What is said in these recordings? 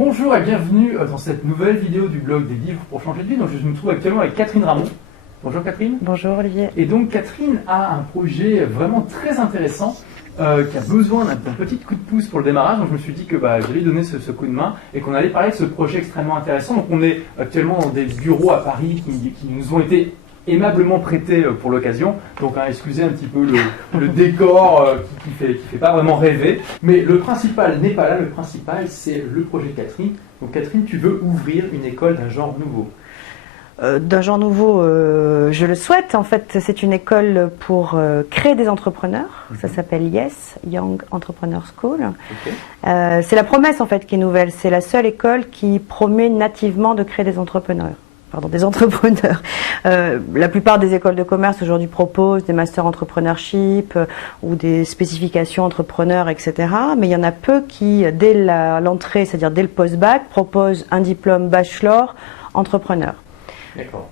Bonjour et bienvenue dans cette nouvelle vidéo du blog des livres pour changer de vie. Donc je me trouve actuellement avec Catherine Ramon. Bonjour Catherine. Bonjour Olivier. Et donc Catherine a un projet vraiment très intéressant qui a besoin d'un petit coup de pouce pour le démarrage. Donc je me suis dit que j'allais lui donner ce coup de main et qu'on allait parler de ce projet extrêmement intéressant. Donc on est actuellement dans des bureaux à Paris qui nous ont été aimablement prêté pour l'occasion, donc excusez un petit peu le décor qui fait pas vraiment rêver, mais le principal n'est pas là, le principal c'est le projet de Catherine. Donc Catherine, tu veux ouvrir une école d'un genre nouveau. D'un genre nouveau, je le souhaite. En fait, c'est une école pour créer des entrepreneurs. Ça s'appelle YES, Young Entrepreneur School. Okay. C'est la promesse en fait qui est nouvelle. C'est la seule école qui promet nativement de créer des entrepreneurs. La plupart des écoles de commerce aujourd'hui proposent des masters entrepreneurship ou des spécifications entrepreneurs, etc. Mais il y en a peu qui, dès l'entrée, c'est-à-dire dès le post-bac, proposent un diplôme bachelor entrepreneur. D'accord.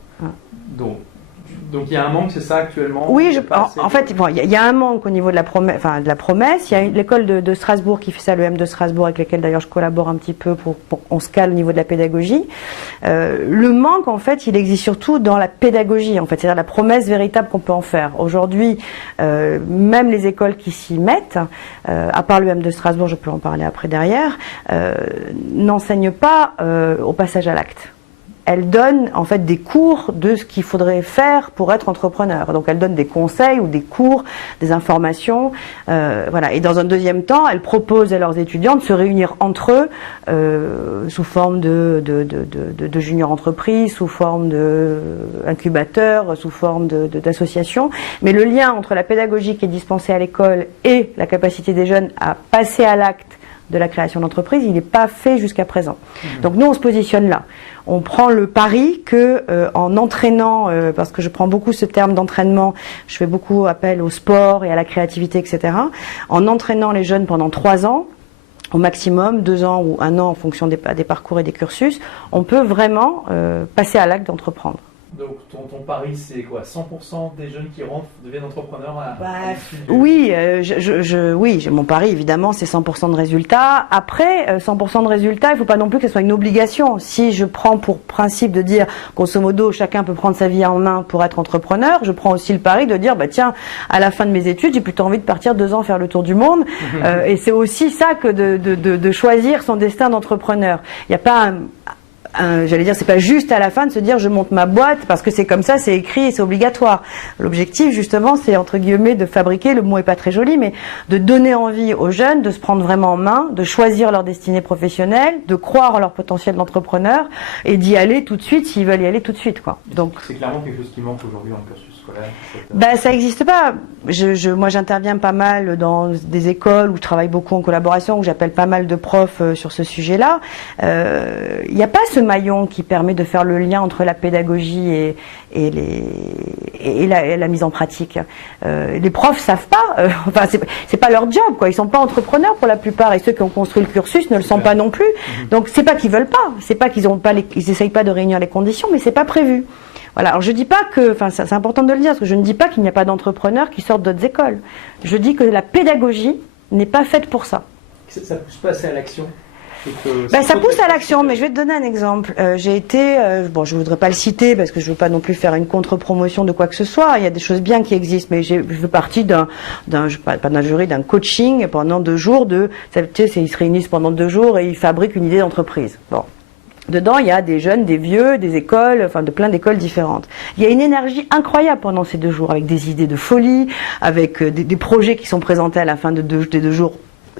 Donc il y a un manque, c'est ça actuellement? Oui, en fait, il y a un manque au niveau de la promesse. Il y a l'école de Strasbourg qui fait ça, le M de Strasbourg, avec lesquels d'ailleurs je collabore un petit peu pour qu'on se cale au niveau de la pédagogie. Le manque, en fait, il existe surtout dans la pédagogie, en fait, c'est-à-dire la promesse véritable qu'on peut en faire. Aujourd'hui, même les écoles qui s'y mettent, à part le M de Strasbourg, je peux en parler après derrière, n'enseignent pas au passage à l'acte. Elle donne en fait des cours de ce qu'il faudrait faire pour être entrepreneur. Donc elle donne des conseils ou des cours, des informations, voilà. Et dans un deuxième temps, elle propose à leurs étudiants de se réunir entre eux sous forme de junior entreprise, sous forme d'incubateur, sous forme d'association. Mais le lien entre la pédagogie qui est dispensée à l'école et la capacité des jeunes à passer à l'acte de la création d'entreprise, il n'est pas fait jusqu'à présent. Donc nous, on se positionne là. On prend le pari que en entraînant, parce que je prends beaucoup ce terme d'entraînement, je fais beaucoup appel au sport et à la créativité, etc. En entraînant les jeunes pendant 3 ans, au maximum 2 ans ou 1 an en fonction des parcours et des cursus, on peut vraiment passer à l'acte d'entreprendre. Donc ton pari, c'est quoi? 100% des jeunes qui rentrent deviennent entrepreneurs Oui, oui, mon pari, évidemment, c'est 100% de résultats. Après, 100% de résultats, il ne faut pas non plus que ce soit une obligation. Si je prends pour principe de dire, grosso modo, chacun peut prendre sa vie en main pour être entrepreneur, je prends aussi le pari de dire, tiens, à la fin de mes études, j'ai plutôt envie de partir 2 ans faire le tour du monde. Et c'est aussi ça que de choisir son destin d'entrepreneur. Il n'y a pas j'allais dire, c'est pas juste à la fin de se dire je monte ma boîte parce que c'est comme ça, c'est écrit et c'est obligatoire. L'objectif justement, c'est entre guillemets de fabriquer, le mot est pas très joli, mais de donner envie aux jeunes de se prendre vraiment en main, de choisir leur destinée professionnelle, de croire en leur potentiel d'entrepreneur et d'y aller tout de suite s'ils veulent y aller tout de suite, quoi. Donc c'est clairement quelque chose qui manque aujourd'hui dans le cursus scolaire. Ça n'existe pas. Moi, j'interviens pas mal dans des écoles où je travaille beaucoup en collaboration, où j'appelle pas mal de profs sur ce sujet-là. Il n'y a pas ce maillon qui permet de faire le lien entre la pédagogie et la mise en pratique. Les profs savent pas. C'est pas leur job, quoi. Ils sont pas entrepreneurs pour la plupart, et ceux qui ont construit le cursus ne le sont pas non plus. Donc c'est pas qu'ils veulent pas. C'est pas qu'ils ils essayent pas de réunir les conditions, mais c'est pas prévu. Voilà. Alors je dis pas que, c'est important de le dire, parce que je ne dis pas qu'il n'y a pas d'entrepreneurs qui sortent d'autres écoles. Je dis que la pédagogie n'est pas faite pour ça. Ça pousse pas assez à l'action. Ça pousse à l'action, mais je vais te donner un exemple. J'ai été, je voudrais pas le citer parce que je veux pas non plus faire une contre-promotion de quoi que ce soit. Il y a des choses bien qui existent, mais je fais partie d'un jury, d'un coaching pendant 2 jours ils se réunissent pendant 2 jours et ils fabriquent une idée d'entreprise. Bon. Dedans, il y a des jeunes, des vieux, des écoles, de plein d'écoles différentes. Il y a une énergie incroyable pendant ces 2 jours, avec des idées de folie, avec des projets qui sont présentés à la fin des 2 jours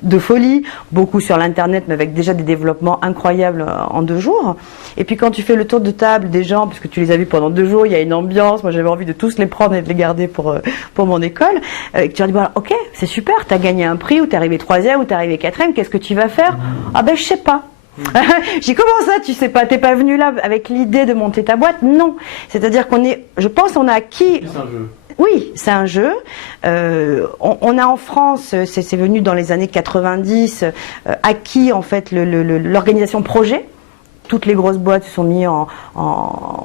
de folie, beaucoup sur l'internet, mais avec déjà des développements incroyables en 2 jours. Et puis quand tu fais le tour de table des gens, puisque tu les as vus pendant 2 jours, il y a une ambiance, moi j'avais envie de tous les prendre et de les garder pour mon école, et que tu leur dis, voilà, ok, c'est super, t'as gagné un prix, ou t'es arrivé 3e, ou t'es arrivé 4e, qu'est-ce que tu vas faire? Je sais pas. J'ai comment ça, tu sais pas, t'es pas venu là avec l'idée de monter ta boîte? Non. C'est-à-dire je pense qu'on a acquis. C'est un jeu. Oui, c'est un jeu. On a en France, c'est venu dans les années 90, acquis en fait l'organisation projet. toutes les grosses boîtes se sont mis en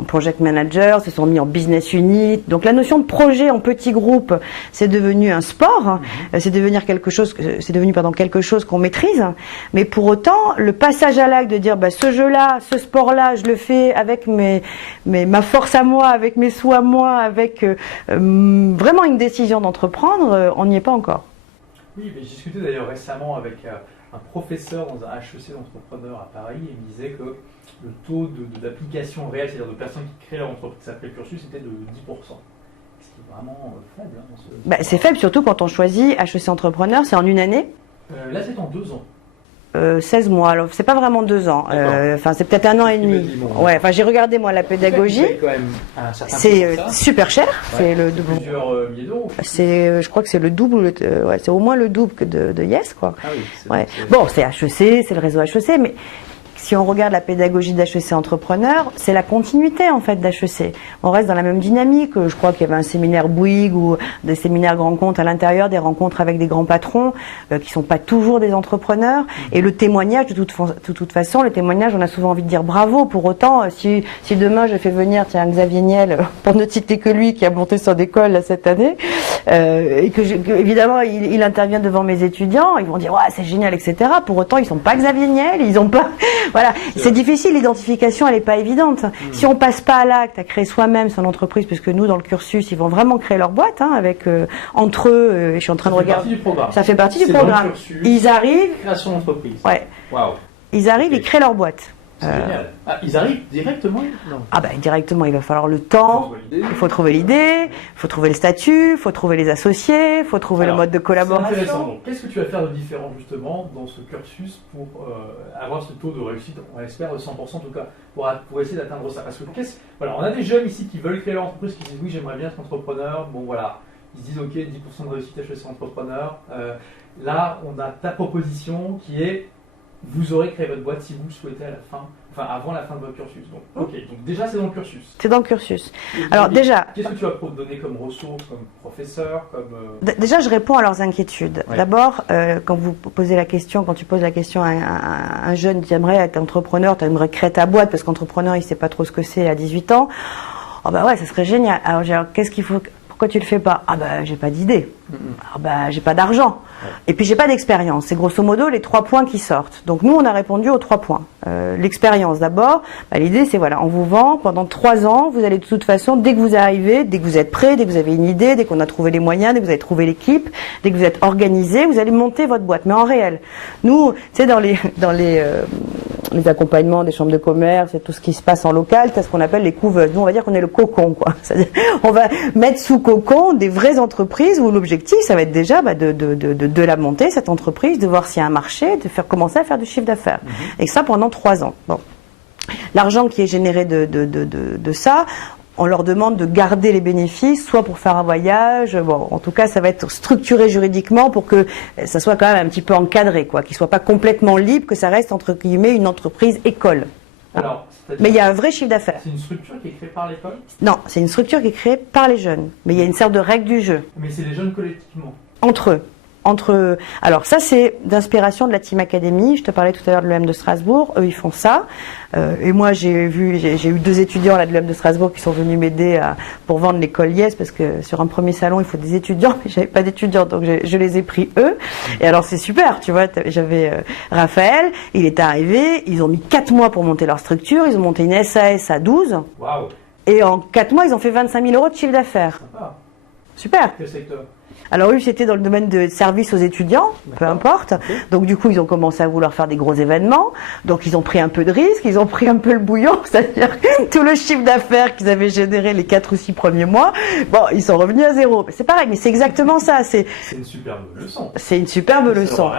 project manager, se sont mis en business unit. Donc la notion de projet en petits groupes, c'est devenu un sport, c'est devenu quelque chose qu'on maîtrise. Mais pour autant, le passage à l'acte de dire ce jeu-là, ce sport-là, je le fais avec ma force à moi, avec mes sous à moi, avec vraiment une décision d'entreprendre, on n'y est pas encore. Oui, mais j'ai discuté d'ailleurs récemment avec un professeur dans un HEC d'entrepreneurs à Paris et il me disait que le taux d'application réelle, c'est-à-dire de personnes qui créent leur entreprise après le cursus, était de 10%. Ce qui est vraiment faible. C'est faible, surtout quand on choisit HEC Entrepreneur, c'est en une année. Là, c'est en 2 ans. 16 mois, alors c'est pas vraiment 2 ans, c'est peut-être 1 an et demi. Ouais, j'ai regardé moi la pédagogie. C'est super cher, c'est le double. Plusieurs milliers d'euros. Je crois que c'est le double, c'est au moins le double que de Yes, quoi. Ah oui. Bon, c'est HEC, c'est le réseau HEC, mais si on regarde la pédagogie d'HEC Entrepreneur, c'est la continuité en fait d'HEC. On reste dans la même dynamique. Je crois qu'il y avait un séminaire Bouygues ou des séminaires grands comptes à l'intérieur, des rencontres avec des grands patrons qui sont pas toujours des entrepreneurs. Et le témoignage, de toute façon, le témoignage, on a souvent envie de dire bravo. Pour autant, si demain je fais venir Xavier Niel, pour ne citer que lui qui a monté son école là, cette année, et que évidemment il intervient devant mes étudiants, ils vont dire ouais c'est génial, etc. Pour autant, ils sont pas Xavier Niel, ils ont pas voilà, c'est difficile, l'identification elle est pas évidente. Si on passe pas à l'acte, à créer soi-même son entreprise, puisque nous dans le cursus, ils vont vraiment créer leur boîte avec entre eux, et je suis en train de regarder. Ça fait partie du programme. Ils arrivent. Création d'entreprise. Ouais. Waouh. Ils arrivent, ils créent leur boîte. C'est génial. Ils arrivent directement? Non. Directement, il va falloir le temps, il faut trouver l'idée, il faut trouver le statut, il faut trouver les associés, il faut trouver le mode de collaboration. C'est intéressant. Donc, qu'est-ce que tu vas faire de différent justement dans ce cursus pour avoir ce taux de réussite, on espère de 100% en tout cas, pour essayer d'atteindre ça? Parce que on a des jeunes ici qui veulent créer leur entreprise, qui disent oui j'aimerais bien être entrepreneur, bon voilà, ils se disent ok 10% de réussite HEC entrepreneur. Là on a ta proposition qui est vous aurez créé votre boîte si vous le souhaitez à la fin, avant la fin de votre cursus. Donc, donc déjà c'est dans le cursus. C'est dans le cursus. Alors déjà, qu'est-ce que tu vas donner comme ressources, comme professeur, Déjà, je réponds à leurs inquiétudes. Ouais. D'abord, quand tu poses la question à un jeune qui aimerait être entrepreneur, tu aimerais créer ta boîte parce qu'entrepreneur, il sait pas trop ce que c'est à 18 ans. Oh ouais, ça serait génial. Alors, qu'est-ce qu'il faut? Pourquoi tu le fais pas? J'ai pas d'idée. J'ai pas d'argent. Et puis j'ai pas d'expérience. C'est grosso modo les 3 points qui sortent. Donc nous on a répondu aux 3 points. L'expérience d'abord. L'idée c'est on vous vend pendant 3 ans. Vous allez de toute façon dès que vous arrivez, dès que vous êtes prêt, dès que vous avez une idée, dès qu'on a trouvé les moyens, dès que vous avez trouvé l'équipe, dès que vous êtes organisé, vous allez monter votre boîte. Mais en réel, nous, tu sais dans les accompagnements des chambres de commerce et tout ce qui se passe en local, t'as ce qu'on appelle les couveuses. Nous on va dire qu'on est le cocon quoi. C'est-à-dire, on va mettre sous cocon des vraies entreprises où l'objectif ça va être déjà de la monter, cette entreprise, de voir s'il y a un marché, de faire commencer à faire du chiffre d'affaires. Et ça pendant 3 ans. Bon. L'argent qui est généré de ça, on leur demande de garder les bénéfices, soit pour faire un voyage, en tout cas ça va être structuré juridiquement pour que ça soit quand même un petit peu encadré, quoi, qu'il soit pas complètement libre, que ça reste entre guillemets une entreprise école. Alors, mais il y a un vrai chiffre d'affaires. C'est une structure qui est créée par l'école? Non, c'est une structure qui est créée par les jeunes. Mais il y a une sorte de règle du jeu. Mais c'est les jeunes collectivement? Entre eux. Alors ça c'est d'inspiration de la Team Academy. Je te parlais tout à l'heure de l'EM de Strasbourg. Eux ils font ça. Et moi j'ai eu 2 étudiants là de l'EM de Strasbourg qui sont venus m'aider pour vendre l'école Yes parce que sur un premier salon il faut des étudiants. Mais j'avais pas d'étudiants donc je les ai pris eux. Et alors c'est super, tu vois. J'avais Raphaël, il est arrivé. Ils ont mis 4 mois pour monter leur structure. Ils ont monté une SAS à 12. Waouh. Et en 4 mois ils ont fait 25 000 € de chiffre d'affaires. Super. Quel secteur? Alors eux, c'était dans le domaine de service aux étudiants, peu importe. Okay. Donc du coup, ils ont commencé à vouloir faire des gros événements. Donc ils ont pris un peu de risque, ils ont pris un peu le bouillon, c'est-à-dire que tout le chiffre d'affaires qu'ils avaient généré les 4 ou 6 premiers mois, ils sont revenus à zéro. C'est pareil, mais c'est exactement ça. C'est une superbe leçon. C'est une superbe leçon.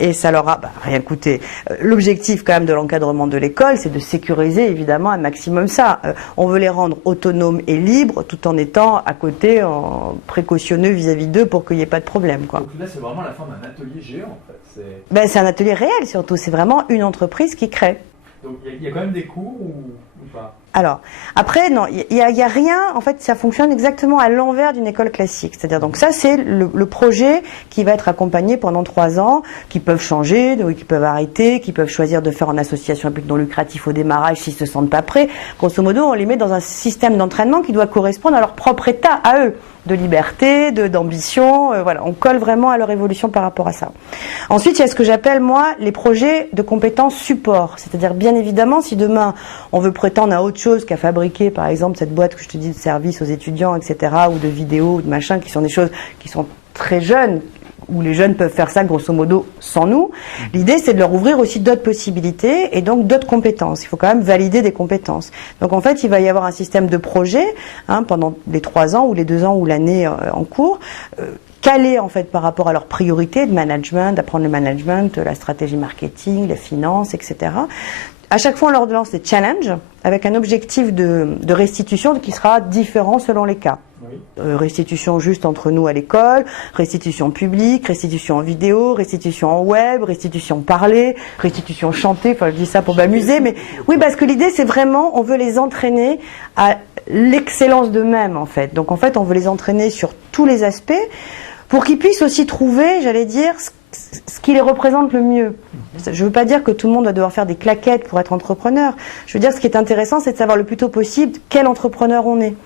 Et ça leur a rien coûté. L'objectif quand même de l'encadrement de l'école, c'est de sécuriser évidemment un maximum ça. On veut les rendre autonomes et libres, tout en étant à côté précautionneux vis-à-vis d'eux pour qu'il n'y ait pas de problème, quoi. Donc là, c'est vraiment la forme d'un atelier géant, en fait. C'est un atelier réel, surtout. C'est vraiment une entreprise qui crée. Donc il y a quand même des cours où ou pas? Alors, après, non, il y a rien, en fait, ça fonctionne exactement à l'envers d'une école classique. C'est-à-dire, donc ça, c'est le projet qui va être accompagné pendant 3 ans, qui peuvent changer, qui peuvent arrêter, qui peuvent choisir de faire en association à but non lucratif au démarrage s'ils se sentent pas prêts. Grosso modo, on les met dans un système d'entraînement qui doit correspondre à leur propre état, à eux, de liberté, d'ambition, voilà, on colle vraiment à leur évolution par rapport à ça. Ensuite, il y a ce que j'appelle, moi, les projets de compétences support. C'est-à-dire, bien évidemment, si demain, on veut prétendre à autre chose qu'à fabriquer, par exemple, cette boîte que je te dis de service aux étudiants, etc., ou de vidéos, ou de machin, qui sont des choses qui sont très jeunes, où les jeunes peuvent faire ça grosso modo sans nous. L'idée, c'est de leur ouvrir aussi d'autres possibilités et donc d'autres compétences. Il faut quand même valider des compétences. Donc en fait, il va y avoir un système de projet pendant les 3 ans ou les 2 ans ou l'année en cours, calé en fait par rapport à leurs priorités de management, d'apprendre le management, la stratégie marketing, les finances, etc. À chaque fois, on leur lance des challenges avec un objectif de restitution qui sera différent selon les cas. Oui. Restitution juste entre nous à l'école, restitution publique, restitution en vidéo, restitution en web, restitution parlée, restitution chantée. Enfin, je dis ça pour m'amuser, mais oui, parce que l'idée, c'est vraiment, on veut les entraîner à l'excellence d'eux-mêmes, en fait. Donc, en fait, on veut les entraîner sur tous les aspects pour qu'ils puissent aussi trouver, j'allais dire, ce qui les représente le mieux. Je ne veux pas dire que tout le monde va devoir faire des claquettes pour être entrepreneur. Je veux dire, ce qui est intéressant, c'est de savoir le plus tôt possible quel entrepreneur on est.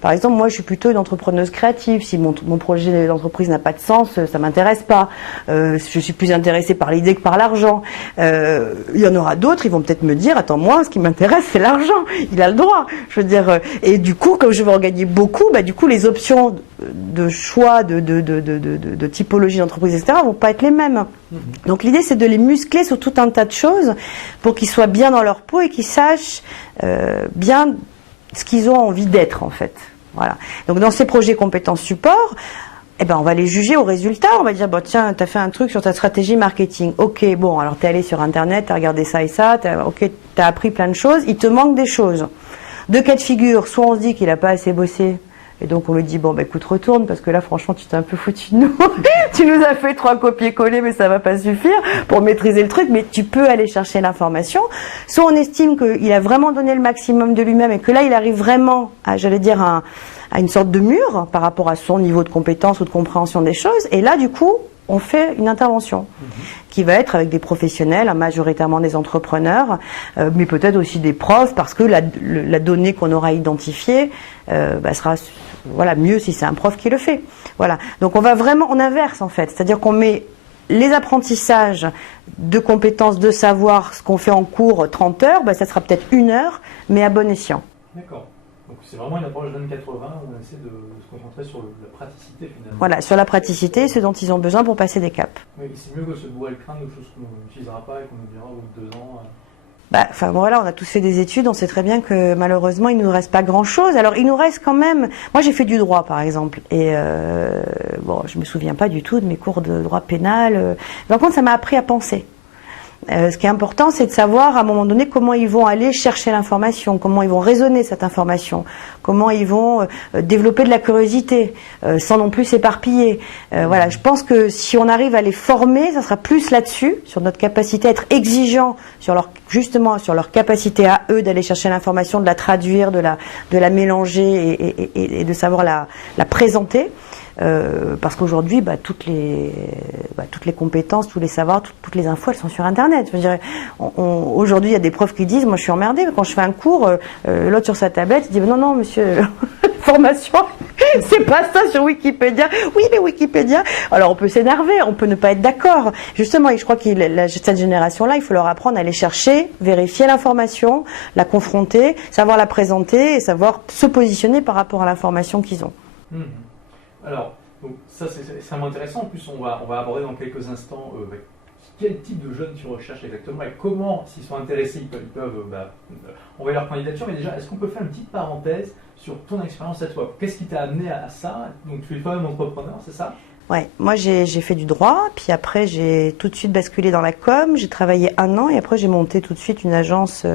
Par exemple, moi, je suis plutôt une entrepreneuse créative. Si mon projet d'entreprise n'a pas de sens, ça m'intéresse pas. Je suis plus intéressée par l'idée que par l'argent. Il y en aura d'autres, ils vont peut-être me dire, attends, moi, ce qui m'intéresse, c'est l'argent. Il a le droit. Je veux dire, et du coup, comme je veux en gagner beaucoup, bah, du coup, les options de choix, de typologie d'entreprise, etc., vont pas être les mêmes. Donc, l'idée, c'est de les muscler sur tout un tas de choses pour qu'ils soient bien dans leur peau et qu'ils sachent bien ce qu'ils ont envie d'être, en fait. Voilà. Donc, dans ces projets compétences support, eh ben, on va les juger au résultat. On va dire, bon, tiens, t'as fait un truc sur ta stratégie marketing. Ok, bon, alors t'es allé sur Internet, t'as regardé ça et ça, t'as appris plein de choses. Il te manque des choses. Deux cas de figure. Soit on se dit qu'il a pas assez bossé. Et donc, on lui dit, bon, bah, écoute, retourne, parce que là, franchement, tu t'es un peu foutu de nous. Tu nous as fait 3 copier-coller, mais ça va pas suffire pour maîtriser le truc, mais tu peux aller chercher l'information. Soit on estime qu'il a vraiment donné le maximum de lui-même et que là, il arrive vraiment à, j'allais dire, à une sorte de mur par rapport à son niveau de compétence ou de compréhension des choses. Et là, du coup, on fait une intervention qui va être avec des professionnels, majoritairement des entrepreneurs, mais peut-être aussi des profs, parce que la donnée qu'on aura identifiée sera mieux si c'est un prof qui le fait. Voilà. Donc on inverse en fait, c'est-à-dire qu'on met les apprentissages de compétences, de savoir, ce qu'on fait en cours 30 heures, ça sera peut-être 1 heure, mais à bon escient. D'accord. Donc c'est vraiment une approche 20-80 où on essaie de se concentrer sur la praticité finalement. Voilà, sur la praticité, ce dont ils ont besoin pour passer des caps. Oui, c'est mieux que se bourrer le crâne de choses qu'on n'utilisera pas et qu'on oubliera au bout de 2 ans. Voilà, on a tous fait des études, on sait très bien que malheureusement il ne nous reste pas grand-chose. Alors il nous reste quand même. Moi j'ai fait du droit par exemple, et je me souviens pas du tout de mes cours de droit pénal. Par contre, ça m'a appris à penser. Ce qui est important, c'est de savoir à un moment donné comment ils vont aller chercher l'information, comment ils vont raisonner cette information, comment ils vont développer de la curiosité, sans non plus s'éparpiller. Voilà, je pense que si on arrive à les former, ça sera plus là-dessus, sur notre capacité à être exigeant sur leur capacité à eux d'aller chercher l'information, de la traduire, de la mélanger et de savoir la présenter. Parce qu'aujourd'hui, toutes les compétences, tous les savoirs, toutes les infos, elles sont sur Internet. Je veux dire, aujourd'hui, il y a des profs qui disent, moi, je suis emmerdée quand je fais un cours, l'autre sur sa tablette, il dit, non, monsieur, formation, c'est pas ça sur Wikipédia. Oui, mais Wikipédia. Alors, on peut s'énerver, on peut ne pas être d'accord. Justement, je crois que cette génération-là, il faut leur apprendre à aller chercher, vérifier l'information, la confronter, savoir la présenter et savoir se positionner par rapport à l'information qu'ils ont. Alors, donc ça c'est extrêmement intéressant. En plus, on va aborder dans quelques instants quel type de jeunes tu recherches exactement et comment, s'ils sont intéressés, ils peuvent envoyer leur candidature. Mais déjà, est-ce qu'on peut faire une petite parenthèse sur ton expérience à toi? Qu'est-ce qui t'a amené à ça? Donc, tu es toi-même entrepreneur, c'est ça? Ouais, moi j'ai fait du droit, puis après j'ai tout de suite basculé dans la com. J'ai travaillé 1 an et après j'ai monté tout de suite une agence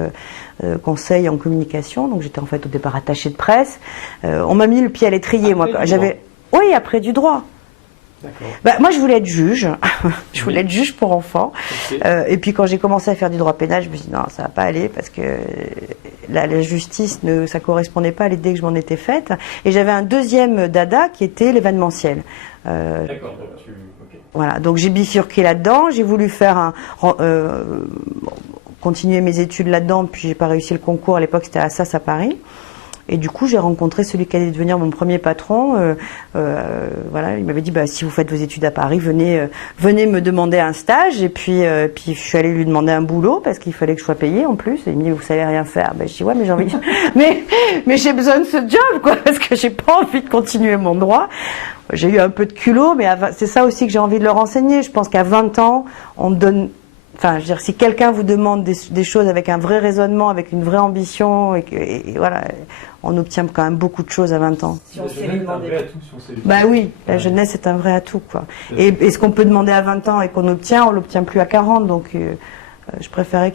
conseil en communication. Donc j'étais en fait au départ attachée de presse. On m'a mis le pied à l'étrier, moi. Oui, après du droit. Bah, moi, je voulais être juge. Je voulais être juge pour enfants. Okay. Et puis, quand j'ai commencé à faire du droit pénal, je me suis dit non, ça va pas aller parce que la justice, ça correspondait pas à l'idée que je m'en étais faite. Et j'avais un deuxième dada qui était l'événementiel. D'accord. Voilà. Donc, j'ai bifurqué là-dedans. J'ai voulu faire continuer mes études là-dedans. Puis, j'ai pas réussi le concours. À l'époque, c'était à Assas à Paris. Et du coup, j'ai rencontré celui qui allait devenir mon premier patron. Voilà, il m'avait dit si vous faites vos études à Paris, venez me demander un stage. Et puis je suis allée lui demander un boulot parce qu'il fallait que je sois payée en plus. Et il me dit vous savez rien faire. Je dis ouais, mais j'ai envie. mais j'ai besoin de ce job quoi parce que j'ai pas envie de continuer mon droit. J'ai eu un peu de culot, mais c'est ça aussi que j'ai envie de leur enseigner. Je pense qu'à 20 ans, on me donne. Enfin, je veux dire, si quelqu'un vous demande des choses avec un vrai raisonnement, avec une vraie ambition, et voilà, on obtient quand même beaucoup de choses à 20 ans. Si la jeunesse est un vrai atout, si on sait bah oui, la jeunesse est un vrai atout, quoi. Et ce qu'on peut demander à 20 ans et qu'on obtient, on l'obtient plus à 40, donc je préférais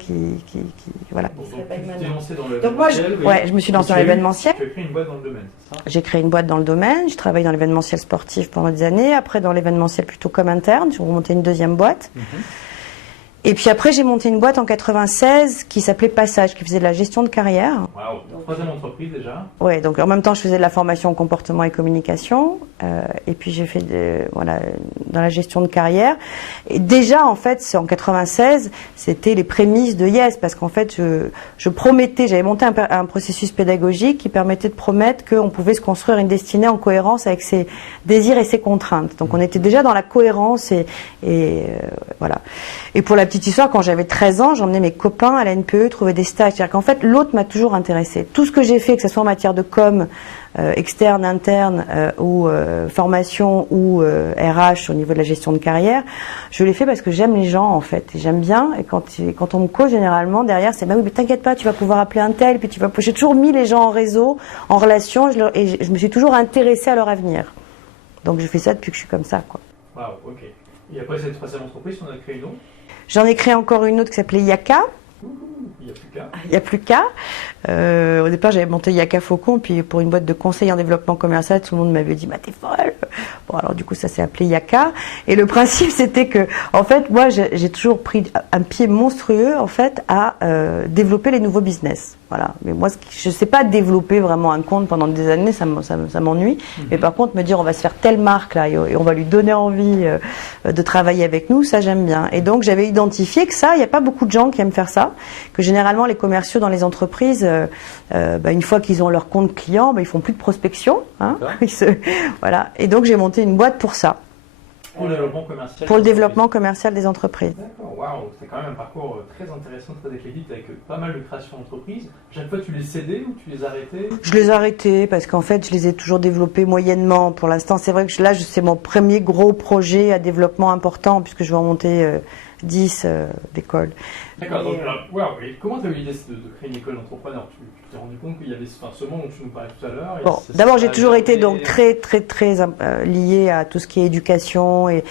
voilà. Bon, donc, tu t'es lancé dans le donc moi, je me suis lancé dans l'événementiel. Tu as créé une boîte dans le domaine, c'est ça? J'ai créé une boîte dans le domaine, je travaille dans l'événementiel sportif pendant des années, après dans l'événementiel plutôt comme interne, j'ai remonté une deuxième boîte. Et puis après, j'ai monté une boîte en 96 qui s'appelait Passage, qui faisait de la gestion de carrière. Waouh, troisième entreprise déjà. Ouais, donc en même temps, je faisais de la formation en comportement et communication. Et puis j'ai fait dans la gestion de carrière. Et déjà, en fait, en 96, c'était les prémices de Yes, parce qu'en fait, je promettais, j'avais monté un processus pédagogique qui permettait de promettre qu'on pouvait se construire une destinée en cohérence avec ses désirs et ses contraintes. Donc on était déjà dans la cohérence et voilà. Et pour la petite histoire, quand j'avais 13 ans, j'emmenais mes copains à la NPE trouver des stages. C'est-à-dire qu'en fait, l'autre m'a toujours intéressée. Tout ce que j'ai fait, que ce soit en matière de com, externe, interne, ou formation, ou RH au niveau de la gestion de carrière, je l'ai fait parce que j'aime les gens, en fait. Et j'aime bien. Et quand on me cause, généralement, derrière, c'est oui, mais t'inquiète pas, tu vas pouvoir appeler un tel, puis j'ai toujours mis les gens en réseau, en relation, et je me suis toujours intéressée à leur avenir. Donc je fais ça depuis que je suis comme ça, quoi. Waouh, ok. Et après cette troisième entreprise, on a créé une autre? J'en ai créé encore une autre qui s'appelait Yaka. Il n'y a plus qu'à. Il n'y a plus qu'à. Au départ, j'avais monté Yaka Faucon, puis pour une boîte de conseil en développement commercial, tout le monde m'avait dit « t'es folle !» Bon, alors du coup, ça s'est appelé Yaka. Et le principe, c'était que, en fait, moi, j'ai toujours pris un pied monstrueux, en fait, à développer les nouveaux business. Voilà. Mais moi, je ne sais pas développer vraiment un compte pendant des années, ça m'ennuie. Mais par contre, me dire on va se faire telle marque là et on va lui donner envie de travailler avec nous, ça j'aime bien. Et donc j'avais identifié que ça, il n'y a pas beaucoup de gens qui aiment faire ça, que généralement les commerciaux dans les entreprises, une fois qu'ils ont leur compte client, ils font plus de prospection. Hein. Voilà. Et donc j'ai monté une boîte pour ça. Pour le développement commercial. Pour le développement commercial des entreprises. D'accord, waouh, c'est quand même un parcours très intéressant, très éclectique, avec pas mal de créations d'entreprises. Chaque fois, tu les cédais ou tu les arrêtais? Je les arrêtais parce qu'en fait, je les ai toujours développés moyennement. Pour l'instant, c'est vrai que là, c'est mon premier gros projet à développement important puisque je vais en monter 10 d'école. D'accord, donc wow, et comment tu as eu l'idée de créer une école d'entrepreneur? Tu t'es rendu compte qu'il y avait ce monde dont tu nous parlais tout à l'heure? Bon, d'abord, j'ai toujours été donc très liée à tout ce qui est éducation et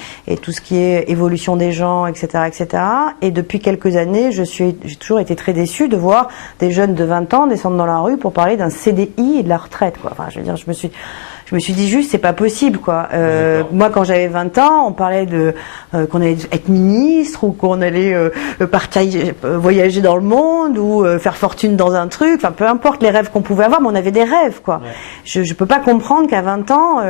tout ce qui est évolution des gens, etc., etc. Et depuis quelques années, j'ai toujours été très déçue de voir des jeunes de 20 ans descendre dans la rue pour parler d'un CDI et de la retraite, quoi. Enfin, je veux dire, je me suis dit juste, c'est pas possible, quoi. Moi, quand j'avais 20 ans, on parlait qu'on allait être ministre ou qu'on allait voyager dans le monde ou faire fortune dans un truc. Enfin, peu importe les rêves qu'on pouvait avoir, mais on avait des rêves, quoi. Ouais. Je peux pas comprendre qu'à 20 ans,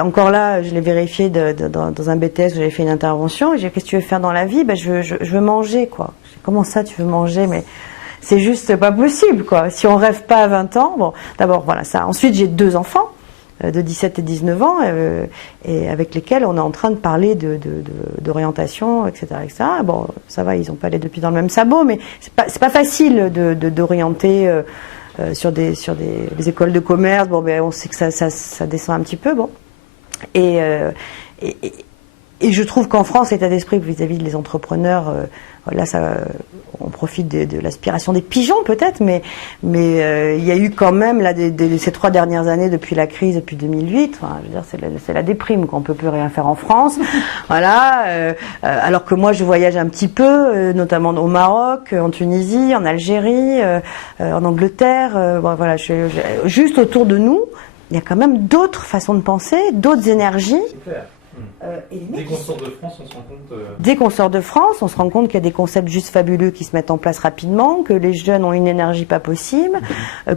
encore là, je l'ai vérifié dans un BTS où j'avais fait une intervention. J'ai dit, qu'est-ce que tu veux faire dans la vie? Je veux manger, quoi. Comment ça, tu veux manger? Mais c'est juste pas possible, quoi. Si on rêve pas à 20 ans, bon, d'abord, voilà ça. Ensuite, j'ai 2 enfants. De 17 et 19 ans, et avec lesquels on est en train de parler d'orientation, etc., etc. Bon, ça va, ils n'ont pas les deux pieds dans le même sabot, mais c'est pas facile d'orienter sur des écoles de commerce. Bon, on sait que ça descend un petit peu, bon. Et je trouve qu'en France, l'état d'esprit vis-à-vis des entrepreneurs, là, on profite de l'aspiration des pigeons peut-être, mais il y a eu quand même là ces 3 dernières années depuis la crise, depuis 2008. Enfin, je veux dire, c'est la déprime, qu'on peut plus rien faire en France. Voilà. Alors que moi, je voyage un petit peu, notamment au Maroc, en Tunisie, en Algérie, en Angleterre. Voilà, juste autour de nous, il y a quand même d'autres façons de penser, d'autres énergies. C'est clair. Et les Dès mecs, qu'on sort de France, on se rend compte. dès qu'on sort de France, on se rend compte qu'il y a des concepts juste fabuleux qui se mettent en place rapidement, que les jeunes ont une énergie pas possible,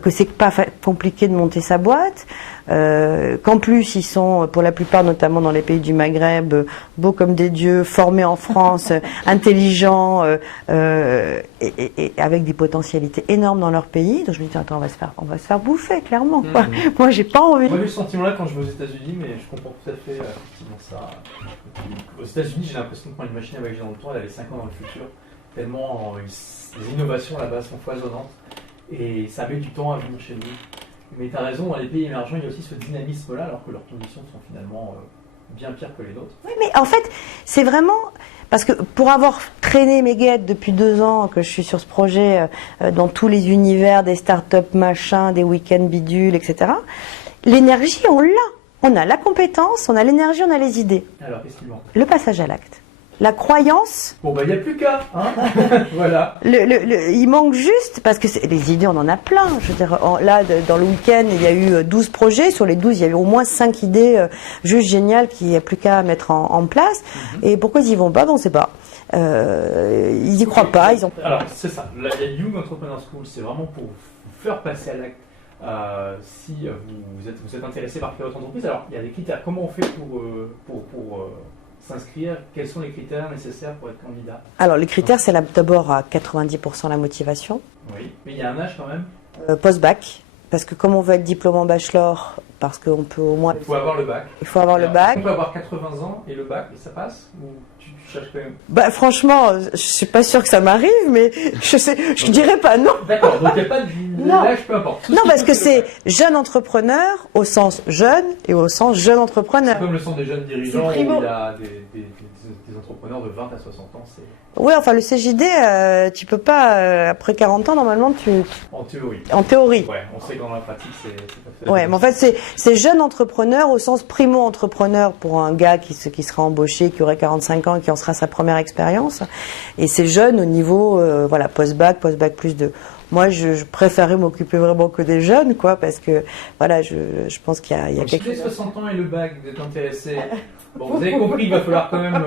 que c'est pas compliqué de monter sa boîte, qu'en plus ils sont, pour la plupart, notamment dans les pays du Maghreb, beaux comme des dieux, formés en France, intelligents, et avec des potentialités énormes dans leur pays. Donc je me dis, attends, on va se faire bouffer, clairement, quoi. Moi, j'ai pas envie. Moi, j'ai eu ce sentiment-là quand je vais aux États-Unis, mais je comprends tout à fait effectivement ça. Aux États-Unis, j'ai l'impression de prendre une machine à voyager dans le temps, elle avait 5 ans dans le futur. Tellement les innovations là-bas sont foisonnantes et ça met du temps à venir chez nous. Mais tu as raison, dans les pays émergents, il y a aussi ce dynamisme-là, alors que leurs conditions sont finalement bien pires que les nôtres. Oui, mais en fait, c'est vraiment... Parce que pour avoir traîné mes guettes depuis 2 ans que je suis sur ce projet, dans tous les univers des startups machins, des week-ends bidules, etc., l'énergie, on l'a. On a la compétence, on a l'énergie, on a les idées. Alors, qu'est-ce qu'il manque ? Le passage à l'acte. La croyance. Bon, bah, il n'y a plus qu'à, hein. Voilà. Il manque juste, parce que les idées, on en a plein. Je veux dire, là, dans le week-end, il y a eu 12 projets. Sur les 12, il y avait au moins 5 idées juste géniales qu'il n'y a plus qu'à mettre en place. Et pourquoi ils y vont pas? Ben, on ne sait pas. Ils y croient pas. Alors, c'est ça. La Young Entrepreneur School, c'est vraiment pour vous faire passer à l'acte. Si vous êtes intéressé par créer votre entreprise, alors il y a des critères. Comment on fait pour s'inscrire? Quels sont les critères nécessaires pour être candidat? Alors les critères, c'est d'abord à 90% la motivation. Oui, mais il y a un âge quand même. Post-bac, parce que comme on veut être diplômé en bachelor, parce qu'on peut au moins... Il faut avoir le bac. Il faut avoir le bac. On peut avoir 80 ans et le bac, et ça passe? Ou tu cherches quand même? Bah franchement, je suis pas sûre que ça m'arrive, mais je dirais pas non. D'accord, donc il n'y a pas d'âge, peu importe. Non, parce que c'est jeune entrepreneur au sens jeune et au sens jeune entrepreneur. C'est comme le sens des jeunes dirigeants où il y a des entrepreneurs de 20 à 60 ans. Oui, enfin le CJD, tu peux pas, après 40 ans, normalement, En théorie. En théorie. Ouais, on sait que dans la pratique, c'est pas fait. Ouais, mais en fait, c'est jeune entrepreneur au sens primo-entrepreneur pour un gars qui sera embauché, qui aurait 45 ans et qui en sera sa première expérience. Et c'est jeune au niveau, voilà, post-bac plus 2. Moi, je préférais m'occuper vraiment que des jeunes, quoi, parce que, voilà, je pense qu'il y a donc, quelque chose. Si vous avez 60 ans et le bac, vous êtes intéressé, bon, vous avez compris qu'il va falloir quand même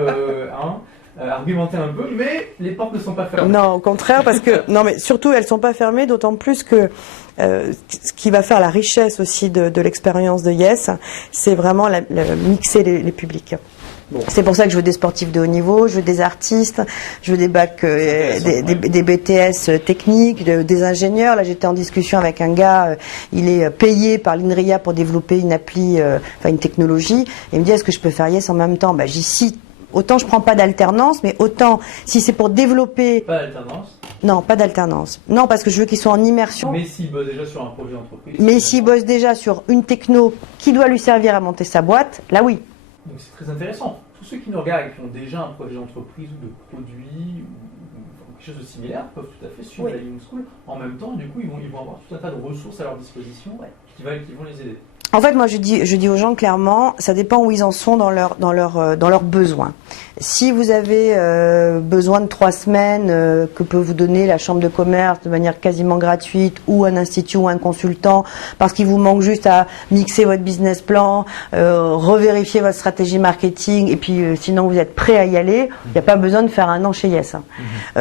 argumenter un peu, mais les portes ne sont pas fermées. Non, au contraire, parce que, non, mais surtout, elles sont pas fermées, d'autant plus que ce qui va faire la richesse aussi de l'expérience de Yes, c'est vraiment mixer les publics. Bon. C'est pour ça que je veux des sportifs de haut niveau, je veux des artistes, je veux des bacs, des BTS techniques, des ingénieurs. Là, j'étais en discussion avec un gars, il est payé par l'INRIA pour développer une appli, enfin une technologie. Et il me dit, est-ce que je peux faire Yes en même temps? Bah, j'y cite. Autant je prends pas d'alternance, mais autant si c'est pour développer. Pas d'alternance? Non, pas d'alternance. Non, parce que je veux qu'ils soient en immersion. Mais s'il bosse déjà sur un projet d'entreprise. Mais s'il bosse déjà sur une techno qui doit lui servir à monter sa boîte, là oui. Donc c'est très intéressant. Tous ceux qui nous regardent et qui ont déjà un projet d'entreprise ou de produit ou quelque chose de similaire peuvent tout à fait suivre la Young School. En même temps, du coup, ils vont avoir tout un tas de ressources à leur disposition qui vont les aider. En fait, moi, je dis aux gens clairement, ça dépend où ils en sont dans leurs besoins. Si vous avez besoin de 3 semaines que peut vous donner la chambre de commerce de manière quasiment gratuite, ou un institut ou un consultant, parce qu'il vous manque juste à mixer votre business plan, revérifier votre stratégie marketing, et puis sinon vous êtes prêt à y aller, il n'y a pas besoin de faire un an chez Yes.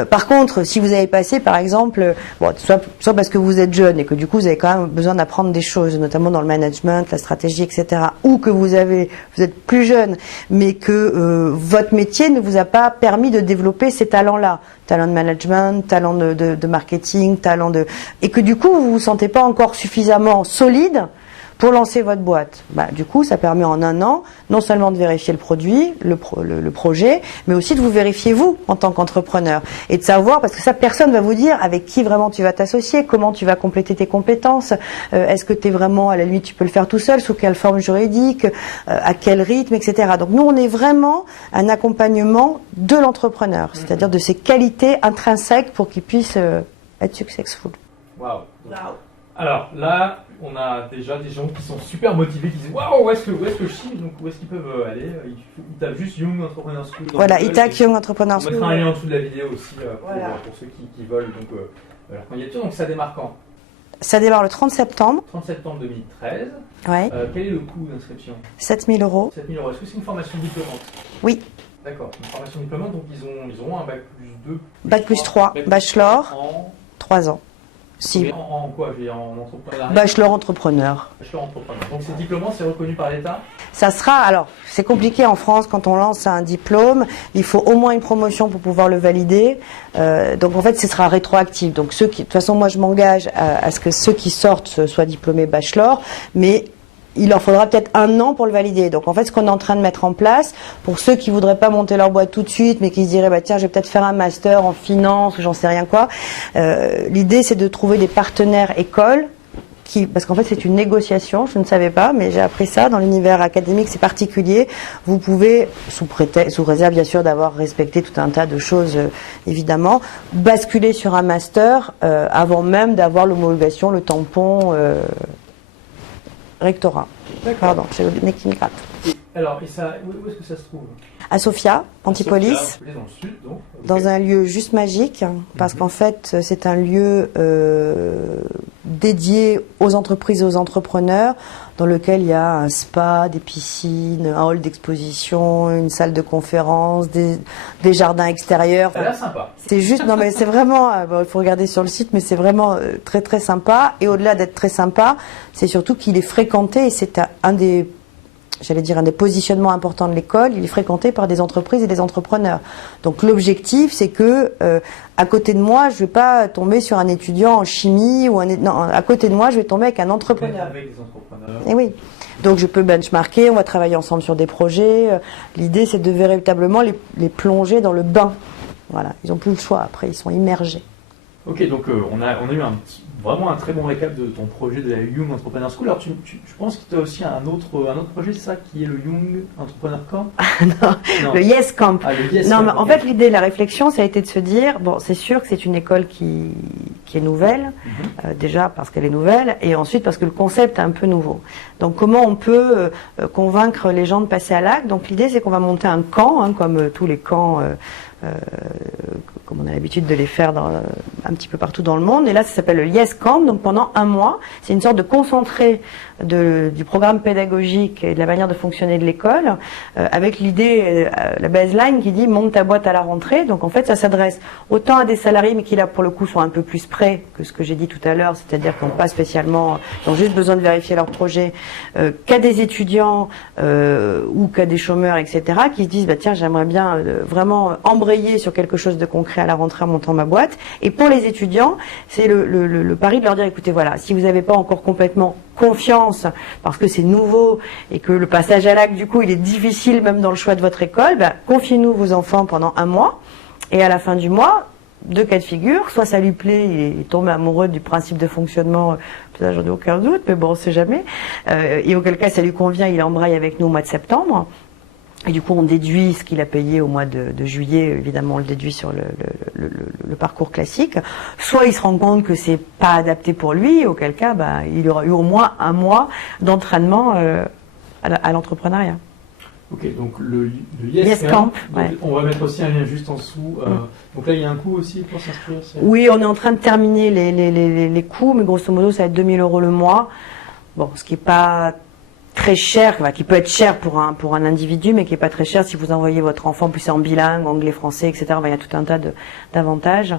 Par contre, si vous avez passé, par exemple, bon, soit parce que vous êtes jeune et que du coup vous avez quand même besoin d'apprendre des choses, notamment dans le management, la stratégie, etc., ou que vous êtes plus jeune, mais que votre métier ne vous a pas permis de développer ces talents-là, talent de management, talent de marketing, et que du coup vous vous sentez pas encore suffisamment solide pour lancer votre boîte. Bah, du coup, ça permet en un an, non seulement de vérifier le produit, le projet, mais aussi de vous vérifier vous, en tant qu'entrepreneur. Et de savoir, parce que ça, personne va vous dire avec qui vraiment tu vas t'associer, comment tu vas compléter tes compétences, est-ce que tu es vraiment, à la limite, tu peux le faire tout seul, sous quelle forme juridique, à quel rythme, etc. Donc nous, on est vraiment un accompagnement de l'entrepreneur, c'est-à-dire de ses qualités intrinsèques pour qu'il puisse être successful. Waouh. Alors là, on a déjà des gens qui sont super motivés, qui disent waouh, où est-ce que je chie, donc où est-ce qu'ils peuvent aller? Ils tapent juste Young Entrepreneur School. Voilà, ils tapent Young Entrepreneur School. On mettra un lien en dessous de la vidéo aussi pour ceux qui veulent donc leur candidature. Donc ça démarre quand? Ça démarre le 30 septembre. 30 septembre 2013. Ouais. Quel est le coût d'inscription? 7 000 euros. 7 000 euros. Est-ce que c'est une formation diplômante? Oui. D'accord, une formation diplômante, donc ils auront un bac plus 2. Bac plus 3, bachelor, En 3 ans. Si. En quoi? En entrepreneuriat? Bachelor entrepreneur. Bachelor entrepreneur. Donc c'est diplômant, c'est reconnu par l'État? Ça sera, alors, c'est compliqué en France quand on lance un diplôme, il faut au moins une promotion pour pouvoir le valider. Donc en fait, ce sera rétroactif. Donc de toute façon, moi je m'engage à ce que ceux qui sortent soient diplômés bachelor, mais il leur faudra peut-être 1 an pour le valider. Donc en fait, ce qu'on est en train de mettre en place, pour ceux qui voudraient pas monter leur boîte tout de suite, mais qui se diraient, bah tiens, je vais peut-être faire un master en finance ou j'en sais rien quoi, l'idée c'est de trouver des partenaires écoles, parce qu'en fait c'est une négociation, je ne savais pas, mais j'ai appris ça dans l'univers académique, c'est particulier. Vous pouvez, sous réserve bien sûr d'avoir respecté tout un tas de choses évidemment, basculer sur un master avant même d'avoir l'homologation, le tampon rectorat. Pardon, j'ai le nez qui me gratte. Alors, où est-ce que ça se trouve? À Sofia, Antipolis, Sofia, dans le sud, donc. dans un lieu juste magique, parce qu'en fait, c'est un lieu dédié aux entreprises et aux entrepreneurs, dans lequel il y a un spa, des piscines, un hall d'exposition, une salle de conférence, des jardins extérieurs. Ça a l'air sympa. C'est juste, non mais c'est vraiment, il faut regarder sur le site, mais c'est vraiment très très sympa. Et au-delà d'être très sympa, c'est surtout qu'il est fréquenté, et c'est un des positionnements importants de l'école, il est fréquenté par des entreprises et des entrepreneurs. Donc l'objectif, c'est que à côté de moi, je ne vais pas tomber sur un étudiant en chimie non, à côté de moi, je vais tomber avec un entrepreneur. Avec des entrepreneurs. Et oui. Donc je peux benchmarker, on va travailler ensemble sur des projets. L'idée, c'est de véritablement les plonger dans le bain. Voilà, ils n'ont plus le choix. Après, ils sont immergés. Ok, donc on a eu vraiment un très bon récap de ton projet de la Young Entrepreneur School. Alors, je pense que tu as aussi un autre projet, c'est ça, qui est le Young Entrepreneur Camp? Non, le Yes Camp. Ah, le Yes non, Camp, mais en fait, l'idée, la réflexion, ça a été de se dire, bon, c'est sûr que c'est une école qui est nouvelle, déjà parce qu'elle est nouvelle, et ensuite parce que le concept est un peu nouveau. Donc, comment on peut convaincre les gens de passer à l'acte? Donc, l'idée, c'est qu'on va monter un camp, comme tous les camps comme on a l'habitude de les faire un petit peu partout dans le monde. Et là, ça s'appelle le Yes Camp. Donc pendant 1 mois, c'est une sorte de concentré du programme pédagogique et de la manière de fonctionner de l'école, avec l'idée, la baseline qui dit monte ta boîte à la rentrée. Donc en fait, ça s'adresse autant à des salariés, mais qui là pour le coup sont un peu plus près que ce que j'ai dit tout à l'heure, c'est-à-dire qu'ils n'ont pas spécialement, ils ont juste besoin de vérifier leur projet, qu'à des étudiants ou qu'à des chômeurs, etc., qui se disent bah tiens, j'aimerais bien vraiment embrayer sur quelque chose de concret à la rentrée en montant ma boîte. Et pour les étudiants, c'est le pari de leur dire écoutez, voilà, si vous n'avez pas encore complètement confiance parce que c'est nouveau et que le passage à l'acte du coup il est difficile même dans le choix de votre école, bah, confiez-nous vos enfants pendant 1 mois et à la fin du mois, 2 cas de figure, soit ça lui plaît, il est tombé amoureux du principe de fonctionnement, ça j'en ai aucun doute, mais bon on sait jamais, et auquel cas ça lui convient, il embraye avec nous au mois de septembre. Et du coup, on déduit ce qu'il a payé au mois de juillet. Évidemment, on le déduit sur le parcours classique. Soit il se rend compte que c'est pas adapté pour lui, auquel cas, bah, il aura eu au moins 1 mois d'entraînement à l'entrepreneuriat. Ok, donc le Yes Camp. Ouais. On va mettre aussi un lien juste en dessous. Donc là, il y a un coût aussi pour s'inscrire. Oui, on est en train de terminer les coûts, mais grosso modo, ça va être 2 000 € le mois. Bon, ce qui est pas très cher, qui peut être cher pour un individu, mais qui est pas très cher si vous envoyez votre enfant plus en bilingue, anglais, français, etc. Il y a tout un tas d'avantages,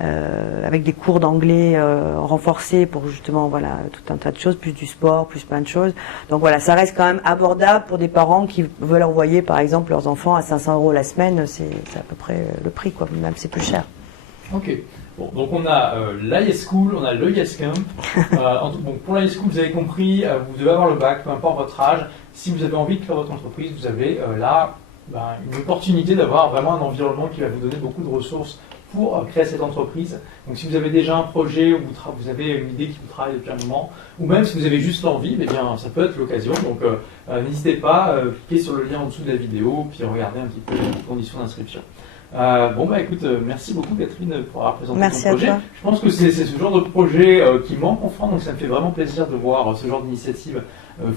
avec des cours d'anglais renforcés pour justement voilà tout un tas de choses, plus du sport, plus plein de choses. Donc voilà, ça reste quand même abordable pour des parents qui veulent envoyer par exemple leurs enfants à 500 € la semaine, c'est à peu près le prix quoi, même c'est plus cher. Ok. Bon, donc on a la Yes School, on a le Yes Camp. Bon, pour la Yes School, vous avez compris, vous devez avoir le bac, peu importe votre âge. Si vous avez envie de créer votre entreprise, vous avez là une opportunité d'avoir vraiment un environnement qui va vous donner beaucoup de ressources pour créer cette entreprise. Donc si vous avez déjà un projet ou vous avez une idée qui vous travaille depuis un moment, ou même si vous avez juste l'envie, eh bien ça peut être l'occasion. Donc n'hésitez pas, cliquez sur le lien en dessous de la vidéo, puis regardez un petit peu les conditions d'inscription. Écoute, merci beaucoup Catherine pour avoir présenté ton projet. Je pense que c'est ce genre de projet qui manque en France, donc ça me fait vraiment plaisir de voir ce genre d'initiative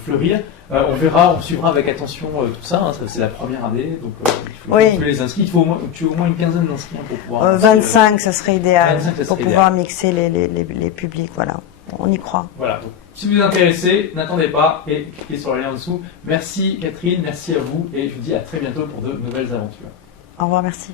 fleurir. On suivra avec attention tout ça, hein, c'est la première année, donc il faut les inscrits, tu as au moins une quinzaine d'inscrits pour pouvoir... 25, ça serait idéal, 25, pour pouvoir mixer les publics, voilà. on y croit. Voilà. Donc, si vous êtes intéressé, n'attendez pas et cliquez sur le lien en dessous. Merci Catherine, merci à vous et je vous dis à très bientôt pour de nouvelles aventures. Au revoir, merci.